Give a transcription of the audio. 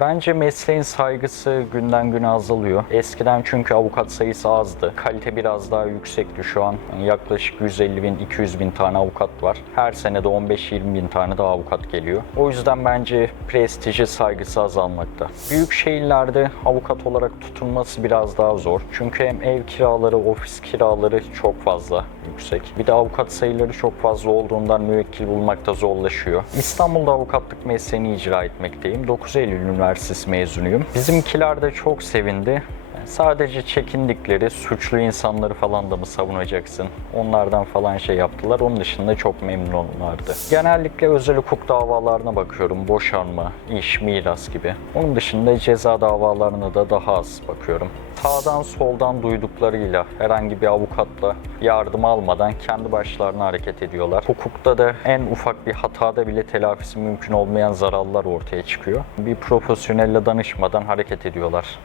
Bence mesleğin saygısı günden güne azalıyor. Eskiden çünkü avukat sayısı azdı. Kalite biraz daha yüksekti şu an. Yaklaşık 150 bin, 200 bin tane avukat var. Her sene de 15-20 bin tane daha avukat geliyor. O yüzden bence prestiji saygısı azalmakta. Büyük şehirlerde avukat olarak tutulması biraz daha zor. Çünkü hem ev kiraları, ofis kiraları çok fazla yüksek. Bir de avukat sayıları çok fazla olduğundan müvekkil bulmakta zorlaşıyor. İstanbul'da avukatlık mesleğini icra etmekteyim. 9 Eylül Üniversitesi mezunuyum. Bizimkiler de çok sevindi. Sadece çekindikleri suçlu insanları falan da mı savunacaksın? Onlardan falan şey yaptılar. Onun dışında çok memnunlardı. Genellikle özel hukuk davalarına bakıyorum. Boşanma, iş, miras gibi. Onun dışında ceza davalarına da daha az bakıyorum. Sağdan soldan duyduklarıyla herhangi bir avukatla yardım almadan kendi başlarına hareket ediyorlar. Hukukta da en ufak bir hatada bile telafisi mümkün olmayan zararlar ortaya çıkıyor. Bir profesyonelle danışmadan hareket ediyorlar.